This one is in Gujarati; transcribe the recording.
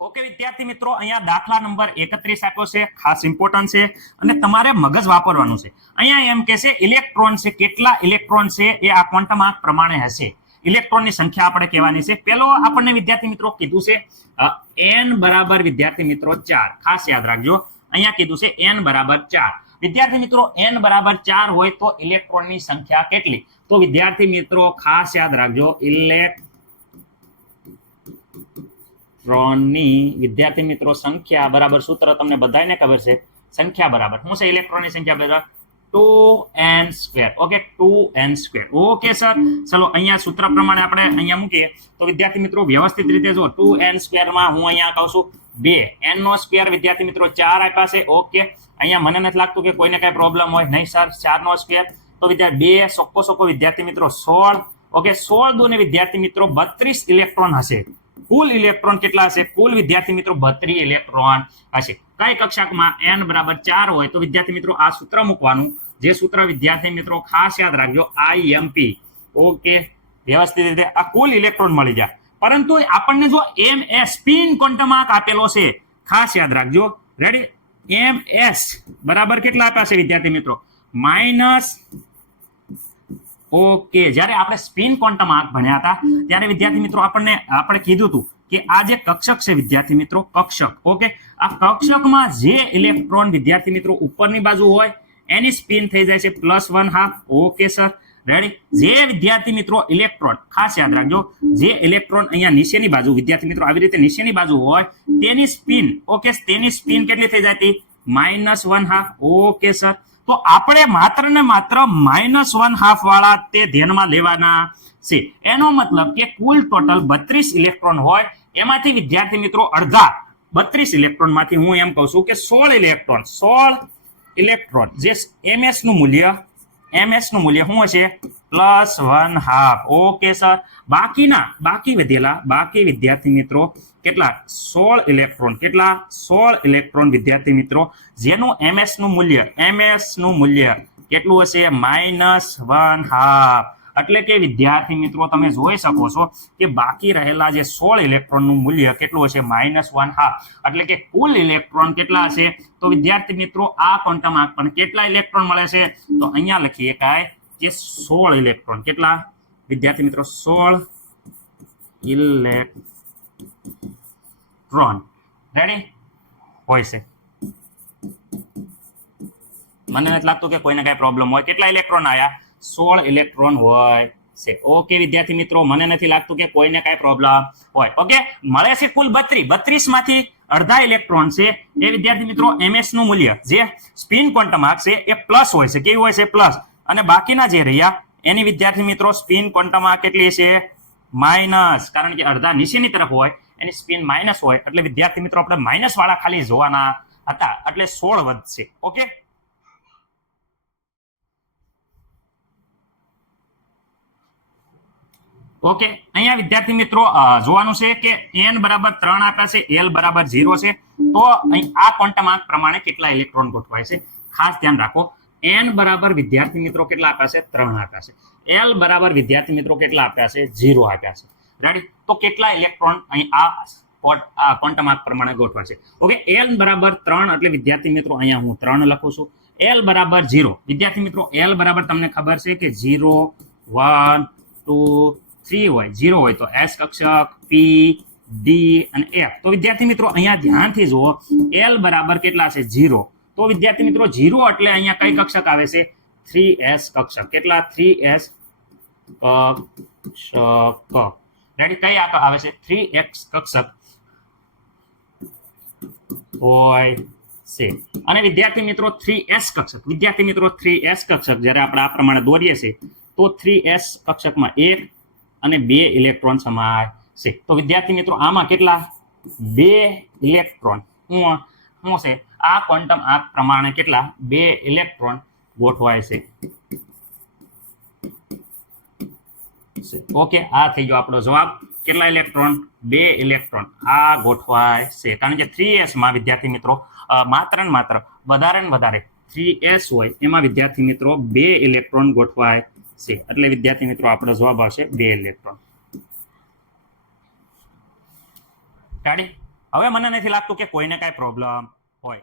ઓકે વિદ્યાર્થી મિત્રો, અહીંયા દાખલા નંબર 31 આપ્યો છે, ખાસ ઇમ્પોર્ટન્ટ છે અને તમારે મગજ વાપરવાનું છે. અહીંયા એમ કે છે ઇલેક્ટ્રોન છે, કેટલા ઇલેક્ટ્રોન છે એ આ ક્વોન્ટમ આંક પ્રમાણે હશે. ઇલેક્ટ્રોનની સંખ્યા આપણે કહેવાની છે. પેલો આપણને વિદ્યાર્થી મિત્રો કીધું છે n બરાબર વિદ્યાર્થી મિત્રો 4. ખાસ યાદ રાખજો, અહીંયા કીધું છે n બરાબર 4. વિદ્યાર્થી મિત્રો n બરાબર 4 હોય તો ઇલેક્ટ્રોનની સંખ્યા કેટલી? તો વિદ્યાર્થી મિત્રો ખાસ યાદ રાખજો, ઇલેક્ટ્રોનની વિદ્યાર્થી મિત્રો સંખ્યા બરાબર સૂત્ર તમને બધાને ખબર છે. સંખ્યા બરાબર શું છે? ઇલેક્ટ્રોનની સંખ્યા બરાબર 2n². Okay, 2n². Okay sir, ચલો અહીંયા સૂત્ર પ્રમાણે આપણે અહીંયા મૂકીએ તો વિદ્યાર્થી મિત્રો વ્યવસ્થિત રીતે જો 2n² માં હું અહીંયા કહું છું 2 n નો સ્ક્વેર વિદ્યાર્થી મિત્રો 4 આપ્યા છે. ઓકે, અહીંયા મને નથી લાગતું કે કોઈને કઈ પ્રોબ્લેમ હોય. નહીં સર, 4 નો સ્ક્વેર તો વિદ્યાર્થી 2 સોકો વિદ્યાર્થી મિત્રો 16. ઓકે, 16 દો ને વિદ્યાર્થી મિત્રો 32 ઇલેક્ટ્રોન હશે. કુલ ઇલેક્ટ્રોન કેટલા હશે? કુલ વિદ્યાર્થી મિત્રો 32 ઇલેક્ટ્રોન હશે. કઈ કક્ષાકમાં n બરાબર 4 હોય તો વિદ્યાર્થી મિત્રો આ સૂત્ર મૂકવાનું. જે સૂત્ર વિદ્યાર્થી મિત્રો ખાસ યાદ રાખજો, IMP. ઓકે, વ્યવસ્થિત રીતે આ કુલ ઇલેક્ટ્રોન મળી જાય. પરંતુ આપણને જો ms સ્પિન ક્વોન્ટમ આંક આપેલો છે, ખાસ યાદ રાખજો. રેડી? ms બરાબર કેટલા આપ્યા છે વિદ્યાર્થી મિત્રો? માઇનસ. ઓકે, જ્યારે આપણે સ્પિન ક્વોન્ટમ આંક ભણ્યા હતા ત્યારે વિદ્યાર્થી મિત્રો આપણે કીધું હતું કે આ જે કક્ષક છે વિદ્યાર્થી મિત્રો, કક્ષક. ઓકે, આ કક્ષકમાં જે ઇલેક્ટ્રોન વિદ્યાર્થી મિત્રો ઉપરની બાજુ હોય એની સ્પિન થઈ જાય છે +1/2. Okay sir, ready? જે વિદ્યાર્થી મિત્રો ઇલેક્ટ્રોન, ખાસ યાદ રાખજો, જે ઇલેક્ટ્રોન અહીંયા નીચેની બાજુ વિદ્યાર્થી મિત્રો આવી રીતે નીચેની બાજુ હોય તેની સ્પિન, ઓકે, તેની સ્પિન કેટલી થઈ જાય? -1/2. ઓકે સર, તો આપણે માત્ર ને માત્ર -1/2 વાળા તે ધ્યાનમાં લેવાના છે. એનો મતલબ કે કુલ ટોટલ 32 ઇલેક્ટ્રોન હોય, એમાંથી વિદ્યાર્થી મિત્રો અડધા 32 ઇલેક્ટ્રોન માંથી હું એમ કહું છું કે 16 ઇલેક્ટ્રોન જે ms નું મૂલ્ય શું હશે? +1/2. ઓકે સર, બાકી વિદ્યાર્થી મિત્રો કેટલા? 16 ઇલેક્ટ્રોન. કેટલા? 16 ઇલેક્ટ્રોન વિદ્યાર્થી મિત્રો, જેનું ms નું મૂલ્ય કેટલું હશે? -1/2. એટલે કે વિદ્યાર્થી મિત્રો તમે જોઈ શકો છો કે બાકી રહેલા જે 16 ઇલેક્ટ્રોન નું મૂલ્ય કેટલું હશે? -1/2. એટલે કે કુલ ઇલેક્ટ્રોન કેટલા હશે? તો વિદ્યાર્થી મિત્રો આ ક્વોન્ટમ આંક પણ કેટલા ઇલેક્ટ્રોન મળે છે? તો અહીંયા લખીએ કે 16 ઇલેક્ટ્રોન. કેટલા વિદ્યાર્થી મિત્રો? 16 ઇલેક્ટ્રોન. રેડી હોય છે. મને નથી લાગતું કે કોઈને કઈ પ્રોબ્લેમ હોય. કેટલા ઇલેક્ટ્રોન આવ્યા? 16 ઇલેક્ટ્રોન હોય છે. ઓકે વિદ્યાર્થી મિત્રો, મને નથી લાગતું કે કોઈને કઈ પ્રોબ્લેમ હોય. ઓકે, મળે છે કુલ 32 માંથી અડધા ઇલેક્ટ્રોન છે એ વિદ્યાર્થી મિત્રો ms નું મૂલ્ય જે સ્પિન ક્વોન્ટમ આંક છે એ પ્લસ હોય છે. કેવું હોય છે? પ્લસ. અને બાકીના જે રહ્યા એની વિદ્યાર્થી મિત્રો સ્પિન ક્વોન્ટમ આંક કેટલી છે? માઇનસ. કારણ કે અડધા નીચેની તરફ હોય એની સ્પિન માઇનસ હોય, એટલે વિદ્યાર્થી મિત્રો આપણે માઇનસ વાળા ખાલી જોવાના હતા, એટલે 16 વધશે. ઓકે, ઓકે, અહીંયા વિદ્યાર્થી મિત્રો જોવાનું છે કે n બરાબર 3 આપ્યા છે, l બરાબર 0 છે. તો અહીં આ ક્વોન્ટમ આંક પ્રમાણે કેટલા ઇલેક્ટ્રોન ગોઠવાય છે? ખાસ ધ્યાન રાખો. n બરાબર વિદ્યાર્થી મિત્રો કેટલા આપ્યા છે? 3 આપ્યા છે. l બરાબર વિદ્યાર્થી મિત્રો કેટલા આપ્યા છે? 0 આપ્યા છે. રેડી? તો કેટલા ઇલેક્ટ્રોન અહીં આ ક્વોન્ટમ આંક પ્રમાણે ગોઠવાશે? ઓકે, l બરાબર 3 એટલે વિદ્યાર્થી મિત્રો અહીંયા હું 3 લખું છું. l બરાબર 0 વિદ્યાર્થી મિત્રો, l બરાબર તમને ખબર છે કે 0 1 2 3 હોય. 0 હોય તો s કક્ષક, p d અને f. તો વિદ્યાર્થી મિત્રો અહીંયા ધ્યાનથી જુઓ, l બરાબર કેટલા છે? 0. તો વિદ્યાર્થી મિત્રો 0 એટલે અહીંયા કઈ કક્ષક આવે છે? 3s કક્ષક. કેટલા? 3s કક્ષક. રેડી? કઈ આવે છે? 3x કક્ષક હોય છે. અને વિદ્યાર્થી મિત્રો 3s કક્ષક, વિદ્યાર્થી મિત્રો 3s કક્ષક જ્યારે આપણે આ પ્રમાણે દોરીએ છીએ તો 3s કક્ષકમાં 1 અને 2 ઇલેક્ટ્રોન સમાય છે. તો વિદ્યાર્થી મિત્રો આમાં કેટલા? 2 ઇલેક્ટ્રોન શું છે? આ ક્વોન્ટમ આંક પ્રમાણે કેટલા? 2 ઇલેક્ટ્રોન ગોઠવાય છે. ઓકે, આ થઈ ગયો આપણો જવાબ. કેટલા ઇલેક્ટ્રોન? 2 ઇલેક્ટ્રોન આ ગોઠવાય છે. કારણ કે 3s માં વિદ્યાર્થી મિત્રો માત્ર ને વધારે 3s હોય એમાં વિદ્યાર્થી મિત્રો 2 ઇલેક્ટ્રોન ગોઠવાય છે. એટલે વિદ્યાર્થી મિત્રો આપણો જવાબ આવશે 2 ઇલેક્ટ્રોન. રેડી? હવે મને નથી લાગતું કે કોઈને કાંઈ પ્રોબ્લેમ હોય.